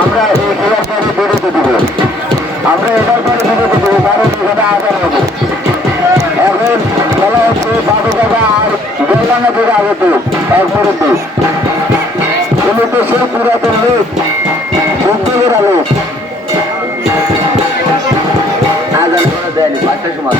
আমরা খেলার পরে বিরতি দিব কারণ এখানে আদার হবে। É paraíso. Ele deixou o curador lento, o que era lento. Nada, nada dele, vai ser de uma.